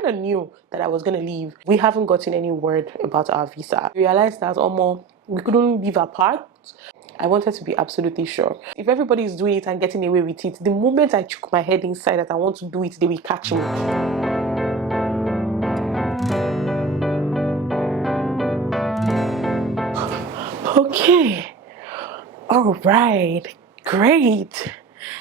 kind of knew that I was going to leave. We haven't gotten any word about our visa. I realized that almost we couldn't live apart. I wanted to be absolutely sure. If everybody is doing it and getting away with it, the moment I took my head inside that I want to do it, they will catch me. Okay. All right. Great.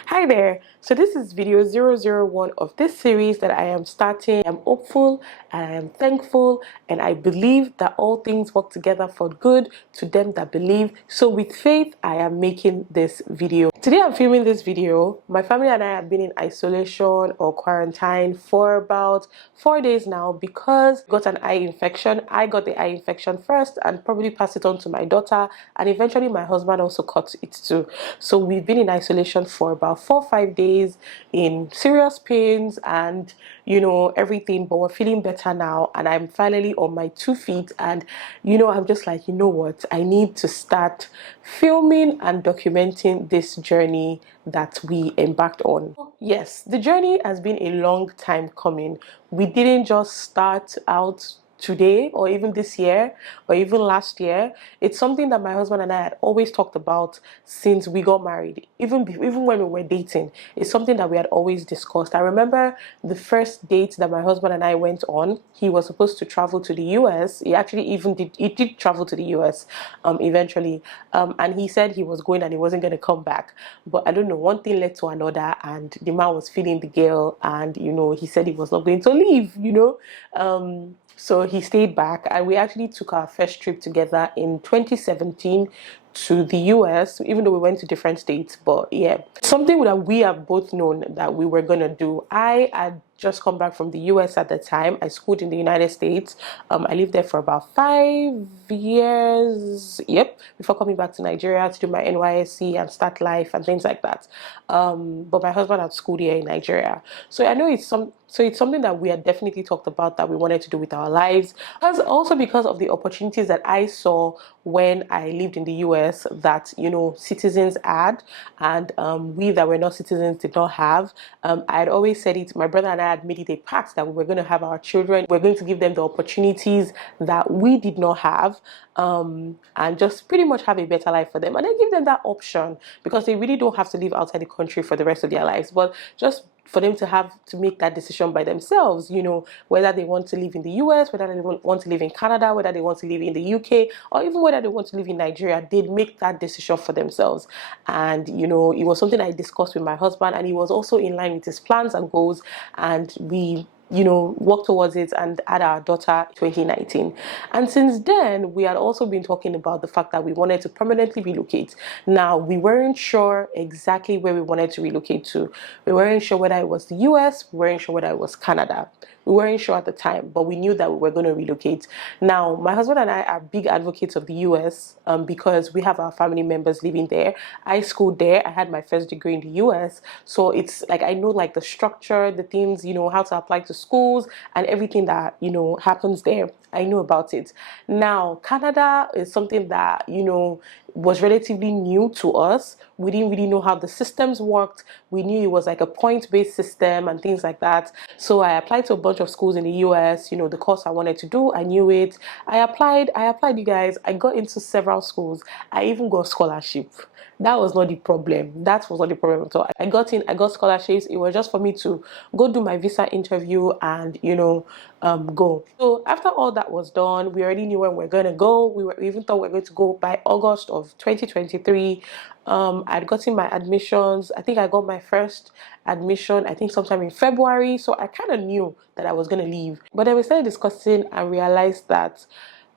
Hi there. So this is video 001 of this series that I am starting. I'm hopeful and I am thankful, and I believe that all things work together for good to them that believe. So with faith, I am making this video. Today I'm filming this video. My family and I have been in isolation or quarantine for about 4 days now because I got an eye infection. I got the eye infection first and probably passed it on to my daughter, and eventually my husband also caught it too. So we've been in isolation for about 4 or 5 days in serious pains and everything, but we're feeling better now, and I'm finally on my 2 feet, and I'm just like, you know what, I need to start filming and documenting this journey that we embarked on. Yes, the journey has been a long time coming. We didn't just start out today or even this year or even last year. It's something that my husband and I had always talked about since we got married. Even when we were dating, it's something that we had always discussed. I remember the first date that my husband and I went on. He was supposed to travel to the US. He did travel to the US eventually, and he said he was going and he wasn't going to come back. But I don't know, one thing led to another, and the man was feeling the girl, and he said he was not going to leave. So he stayed back, and we actually took our first trip together in 2017 to the US, even though we went to different states. But yeah, something that we have both known that we were gonna do. I had just come back from the US at the time. I schooled in the United States. I lived there for about 5 years, before coming back to Nigeria to do my NYSC and start life and things like that. But my husband had schooled here in Nigeria. So I know it's something that we had definitely talked about that we wanted to do with our lives. Also because of the opportunities that I saw when I lived in the US that, citizens had, and we that were not citizens did not have. I had always said it, my brother and I had made it a pact that we were going to have our children. We're going to give them the opportunities that we did not have, and just pretty much have a better life for them. And then give them that option, because they really don't have to live outside the country for the rest of their lives, but just for them to have to make that decision by themselves, whether they want to live in the US, whether they want to live in Canada, whether they want to live in the UK, or even whether they want to live in Nigeria, they'd make that decision for themselves. And, it was something I discussed with my husband, and he was also in line with his plans and goals, and we work towards it and had our daughter in 2019. And since then, we had also been talking about the fact that we wanted to permanently relocate. Now, we weren't sure exactly where we wanted to relocate to. We weren't sure whether it was the US, we weren't sure whether it was Canada. We weren't sure at the time, but we knew that we were going to relocate. Now, my husband and I are big advocates of the US because we have our family members living there. I schooled there. I had my first degree in the US. So it's like I know like the structure, the things, how to apply to schools and everything that, happens there. I know about it. Now, Canada is something that, was relatively new to us. We didn't really know how the systems worked. We knew it was like a point-based system and things like that. So I applied to a bunch of schools in the US, the course I wanted to do. I knew it. I applied, you guys. I got into several schools. I even got scholarship. That was not the problem. That was not the problem at all. I got scholarships. It was just for me to go do my visa interview and, go. So after all that was done, we already knew when we were going to go. We even thought we were going to go by August of 2023. I'd gotten my admissions. I think I got my first admission, I think sometime in February. So I kind of knew that I was going to leave. But then we started discussing and realized that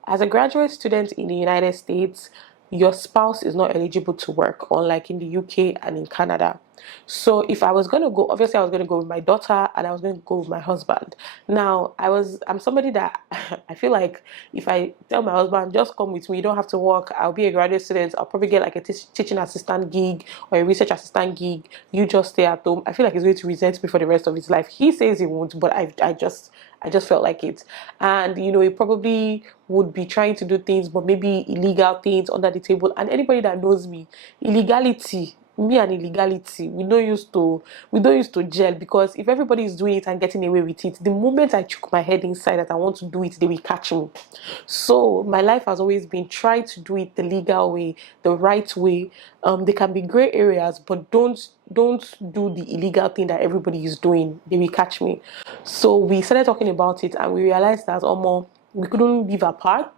as a graduate student in the United States, your spouse is not eligible to work, unlike in the UK and in Canada. So if I was going to go, obviously I was going to go with my daughter and I was going to go with my husband. Now, I'm somebody that I feel like if I tell my husband, just come with me, you don't have to work, I'll be a graduate student, I'll probably get like a teaching assistant gig or a research assistant gig, you just stay at home. I feel like he's going to resent me for the rest of his life. He says he won't, but I just felt like it. And, he probably would be trying to do things, but maybe illegal things under the table. And anybody that knows me, illegality me and illegality, we don't used to gel, because if everybody is doing it and getting away with it, the moment I chook my head inside that I want to do it, they will catch me. So my life has always been try to do it the legal way, the right way. There can be gray areas, but don't do the illegal thing that everybody is doing. They will catch me. So we started talking about it, and we realized that we couldn't live apart.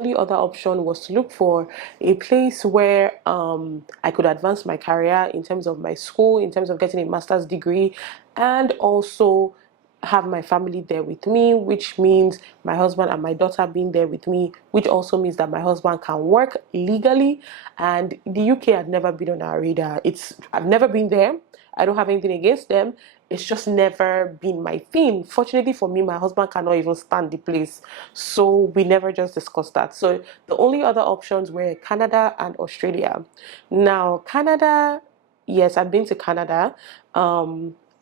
The other option was to look for a place where I could advance my career in terms of my school, in terms of getting a master's degree, and also have my family there with me, which means my husband and my daughter being there with me, which also means that my husband can work legally. And the UK had never been on our radar. I've never been there. I don't have anything against them. It's just never been my thing. Fortunately for me, my husband cannot even stand the place. So we never just discussed that. So the only other options were Canada and Australia. Now, Canada, yes, I've been to Canada.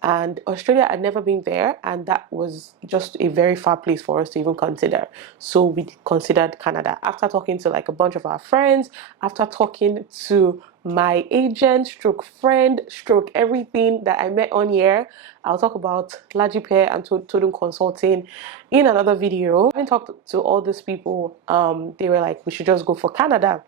And Australia, I'd never been there, and that was just a very far place for us to even consider. So we considered Canada. After talking to like a bunch of our friends, after talking to my agent, stroke friend, stroke everything that I met on here, I'll talk about Lajipe and Todun Consulting in another video. Having talked to all these people, they were like, we should just go for Canada.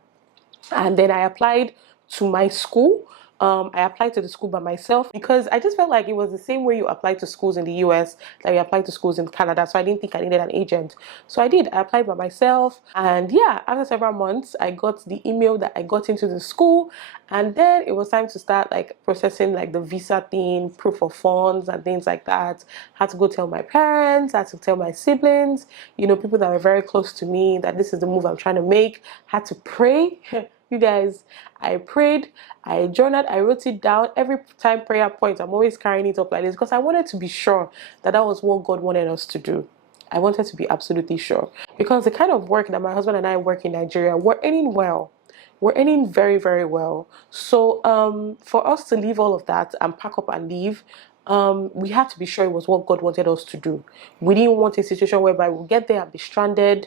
And then I applied to my school. I applied to the school by myself because I just felt like it was the same way you apply to schools in the US that you apply to schools in Canada. So I didn't think I needed an agent. So I did. I applied by myself. And yeah, after several months, I got the email that I got into the school. And then it was time to start like processing like the visa thing, proof of funds and things like that. Had to go tell my parents, had to tell my siblings, people that were very close to me that this is the move I'm trying to make. Had to pray. You guys, I prayed, I journaled, I wrote it down. Every time prayer point, I'm always carrying it up like this because I wanted to be sure that that was what God wanted us to do. I wanted to be absolutely sure because the kind of work that my husband and I work in Nigeria, we're earning well. We're earning very, very well. So for us to leave all of that and pack up and leave, we had to be sure it was what God wanted us to do. We didn't want a situation whereby we'll get there and be stranded.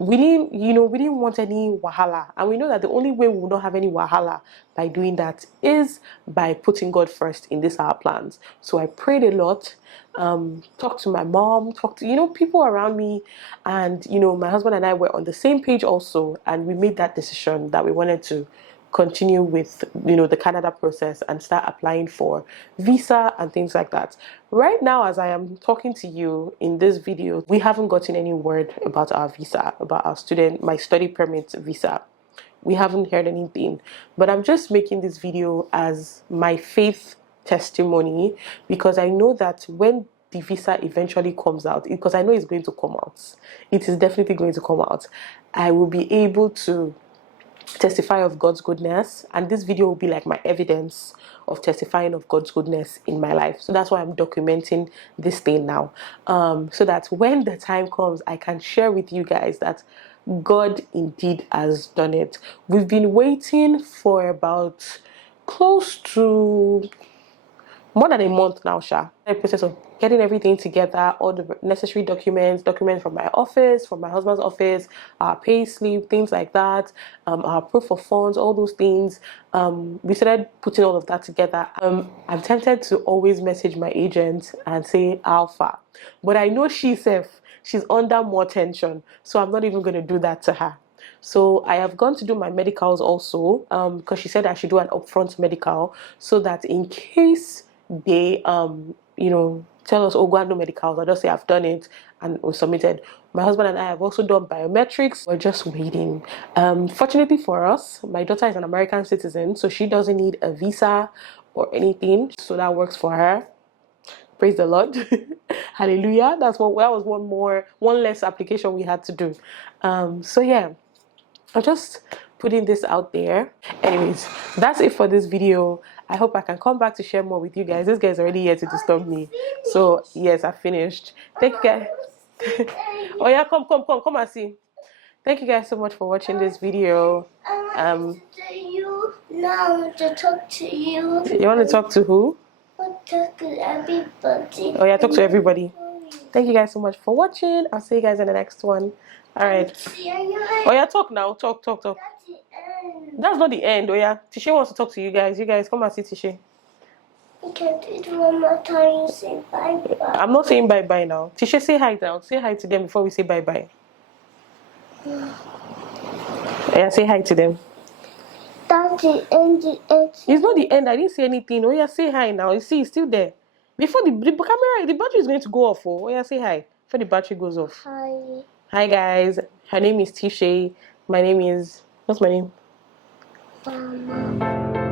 We didn't want any wahala, and we know that the only way we will not have any wahala by doing that is by putting God first in this our plans. So I prayed a lot, talked to my mom, talked to people around me, and my husband and I were on the same page also, and we made that decision that we wanted to continue with the Canada process and start applying for visa and things like that. Right now, as I am talking to you in this video, we haven't gotten any word about our visa, about my study permit visa. We haven't heard anything, but I'm just making this video as my faith testimony because I know that when the visa eventually comes out, because I know it's going to come out, it is definitely going to come out, I will be able to testify of God's goodness, and this video will be like my evidence of testifying of God's goodness in my life. So that's why I'm documenting this thing now, so that when the time comes, I can share with you guys that God indeed has done it. We've been waiting for about close to more than a month now, Sha. The process of getting everything together, all the necessary documents from my office, from my husband's office, our pay slip, things like that, our proof of funds, all those things. We started putting all of that together. I'm tempted to always message my agent and say alpha, but I know she's under more tension, so I'm not even going to do that to her. So I have gone to do my medicals also, because she said I should do an upfront medical so that in case they tell us, oh, go and do medicals, I'll just say I've done it and we submitted. My husband and I have also done biometrics. We're just waiting. Fortunately for us, my daughter is an American citizen, so she doesn't need a visa or anything, so that works for her. Praise the Lord. Hallelujah. That was one less application we had to do. So yeah, I'm just putting this out there. Anyways, that's it for this video. I hope I can come back to share more with you guys. This guy's already here to disturb me. So yes, I finished. Thank you guys. Oh yeah, come and see. Thank you guys so much for watching this video. You now to talk to you. You want to talk to who? Talk to everybody. Oh yeah, talk to everybody. Thank you guys so much for watching. I'll see you guys in the next one. All right. Oh yeah, talk now. Talk. That's the end. That's not the end. Oh yeah, Tisha wants to talk to you guys. You guys come and see Tisha. You can do it one more time. You say bye bye. I'm not saying bye bye now. Tisha, say hi now. Say hi to them before we say bye bye. Yeah, say hi to them. That's the end. It's not the end. I didn't say anything. Oh yeah, say hi now. You see, it's still there. Before the camera, the battery is going to go off. Oh yeah, say hi before the battery goes off. Hi. Hi guys. Her name is Tisha. My name is, what's my name? Mama.